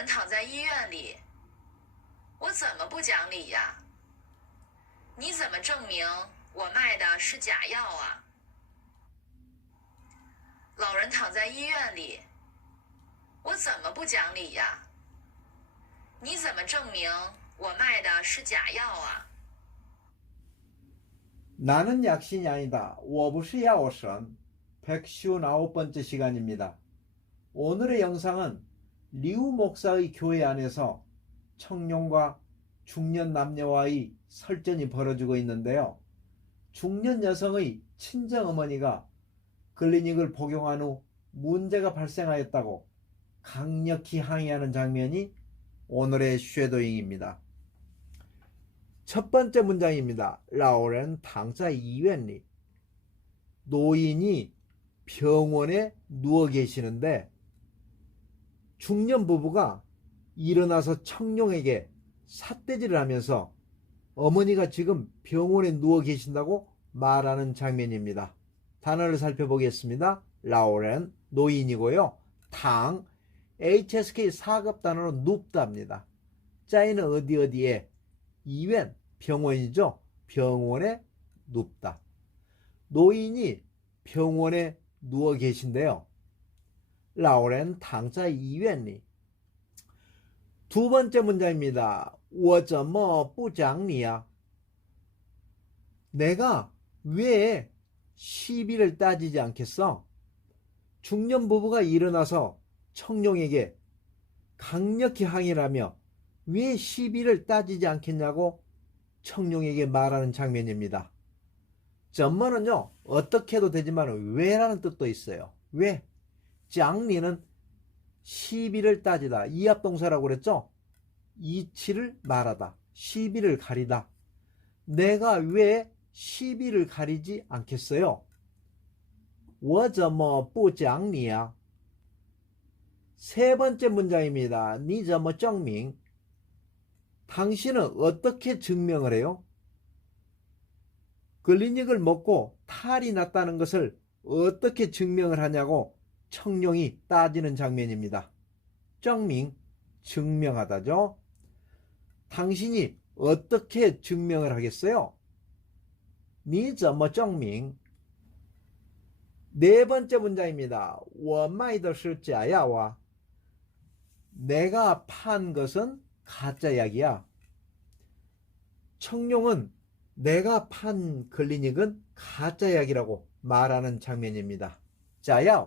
人躺在医院里，我怎么不讲理呀？你怎么证明我卖的是假药啊？老人躺在医院里，我怎么不讲理呀？你怎么证明我卖的是假药啊？ 나는 약신이 아니다. 我不是药神. 159번째 시간입니다. 오늘의 영상은 리우 목사의 교회 안에서 청년과 중년 남녀와의 설전이 벌어지고 있는데요. 중년 여성의 친정 어머니가 클리닉을 복용한 후 문제가 발생하였다고 강력히 항의하는 장면이 오늘의 쉐도잉입니다. 첫 번째 문장입니다. 라오렌 당사 이院里 노인이 병원에 누워 계시는데 중년 부부가 일어나서 청룡에게 삿대질을 하면서 어머니가 지금 병원에 누워 계신다고 말하는 장면입니다. 단어를 살펴보겠습니다. 라오렌 노인이고요. 당 HSK 4급 단어로 눕다입니다. 짜이는 어디 어디에 이웬 병원이죠. 병원에 눕다. 노인이 병원에 누워 계신데요. 라오렌 당자 이웬리. 두 번째 문장입니다. 我怎么不讲理啊? 내가 왜 시비를 따지지 않겠어? 중년 부부가 일어나서 청룡에게 강력히 항의를 하며 왜 시비를 따지지 않겠냐고 청룡에게 말하는 장면입니다. 점머는요 어떻게 해도 되지만 왜라는 뜻도 있어요. 왜? 장리는 시비를 따지다 이합동사라고 그랬죠? 이치를 말하다 시비를 가리다 내가 왜 시비를 가리지 않겠어요? 我怎么不讲理啊? 세 번째 문장입니다. 你怎么证明? 당신은 어떻게 증명을 해요? 글리닉을 먹고 탈이 났다는 것을 어떻게 증명을 하냐고 청룡이 따지는 장면입니다. 증명, 증명하다죠. 당신이 어떻게 증명을 하겠어요? 你怎么证明? 네 번째 문장입니다. 我卖的是假药啊. 내가 판 것은 가짜 약이야. 청룡은 내가 판 클리닉은 가짜 약이라고 말하는 장면입니다. 짜야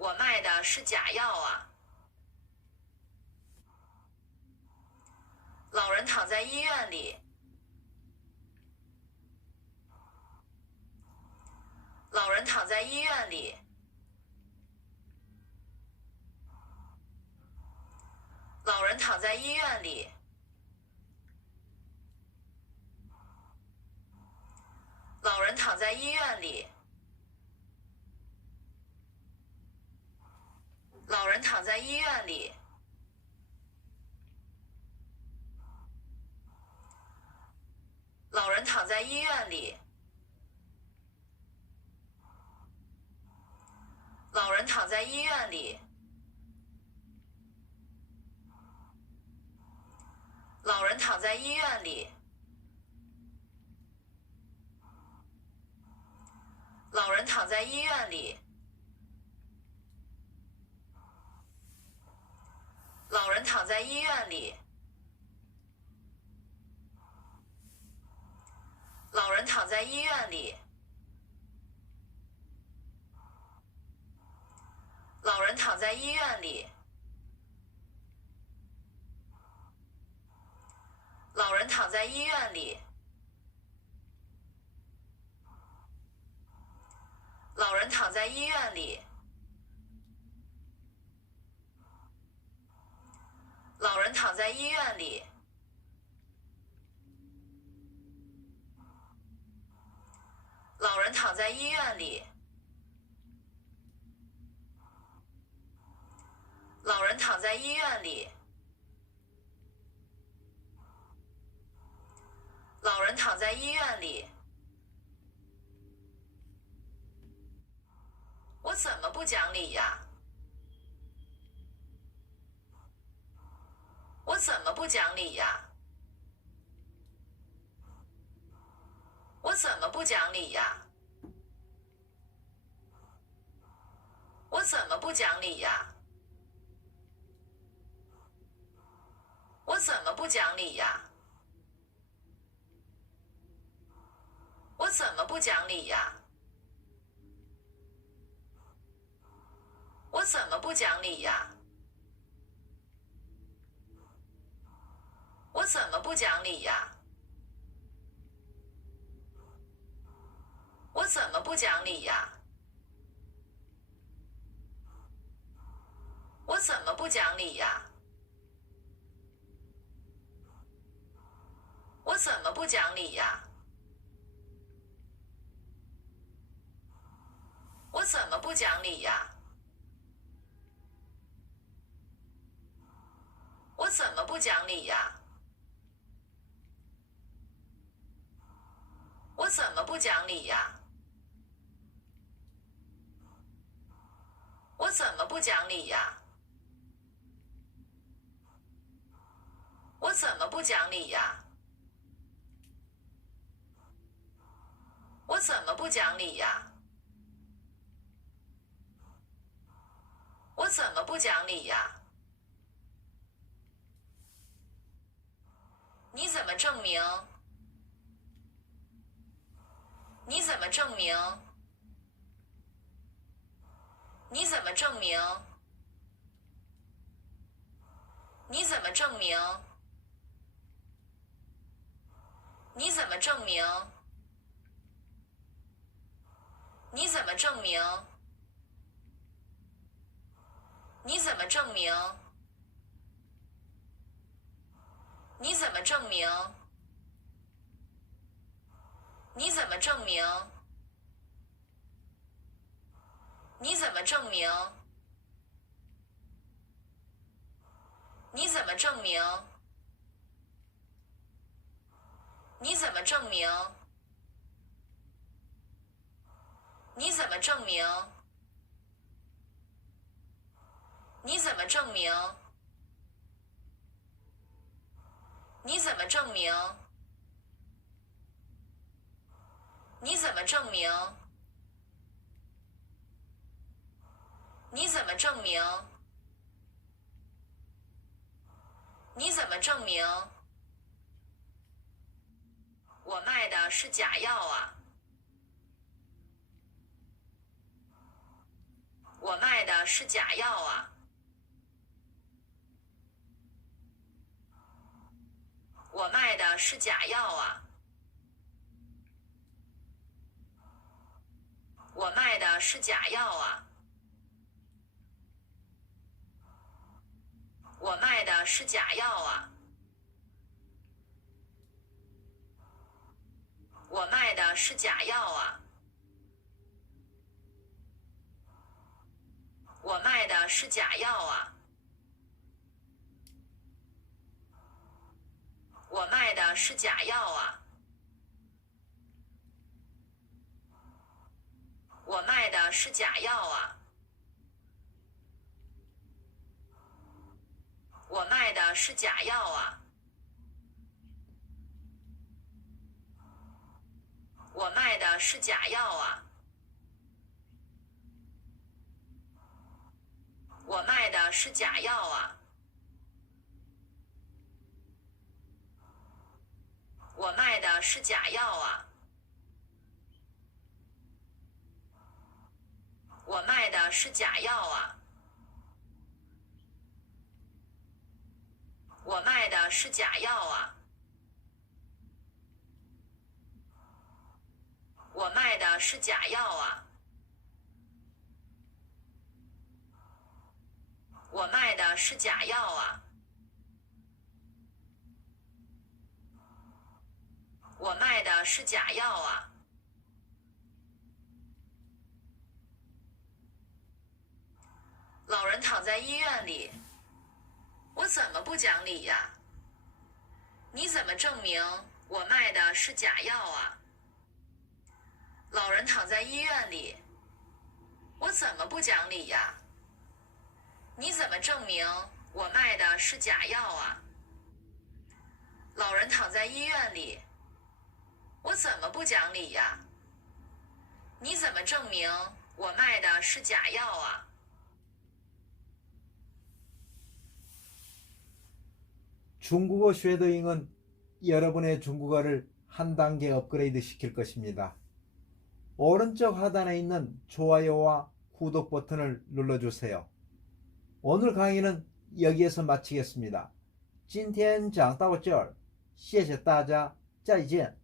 我卖的是假药啊？老人躺在医院里，老人躺在医院里，老人躺在医院里，老人躺在医院里，老人躺在医院里，老人躺在医院里。老人躺在医院里，老人躺在医院里，老人躺在医院里，老人躺在医院里，老人躺在医院里。老人躺在医院里，老人躺在医院里，老人躺在医院里，老人躺躺医院里。老人躺在医院里。老人躺在医院里。老人躺在医院里。我怎么不讲理呀？我怎么不讲理呀？我怎么不讲理呀？我怎么不讲理呀？我怎么不讲理呀？我怎么不讲理呀？我怎么不讲理呀？我怎么不讲理呀？我怎么不讲理呀？我怎么不讲理呀？我怎么不讲理呀？我怎么不讲理呀？我怎么不讲理呀？我怎么不讲理呀？我怎么不讲理呀？我怎么不讲理呀？我怎么不讲理呀？我怎么不讲理呀？你怎么证明？你怎么证明？你怎么证明？你怎么证明？你怎么证明？你怎么证明？你怎么证明？你怎么证明？你怎么证明？你怎么证明？你怎么证明？你怎么证明？你怎么证明？你怎么证明？你怎么证明？你怎么证明？你怎么证明？你怎么证明？我卖的是假药啊！我卖的是假药啊！我卖的是假药啊！我卖的是假药啊！我卖的是假药啊！我卖的是假药啊！我卖的是假药啊！我卖的是假药啊！我卖的是假药啊！我卖的是假药啊！我卖的是假药啊！我卖的是假药啊！我卖的是假药啊！我卖的是假药啊我卖的是假药啊我卖的是假药啊我卖的是假药啊我卖的是假药啊。老人躺在医院里，我怎么不讲理呀？你怎么证明我卖的是假药啊？老人躺在医院里，我怎么不讲理呀？你怎么证明我卖的是假药啊？老人躺在医院里，我怎么不讲理呀？你怎么证明我卖的是假药啊？ 중국어 쉐도잉은 여러분의 중국어를 한 단계 업그레이드 시킬 것입니다. 오른쪽 하단에 있는 좋아요와 구독 버튼을 눌러주세요. 오늘 강의는 여기에서 마치겠습니다. 今天讲到这儿，谢谢大家，再见。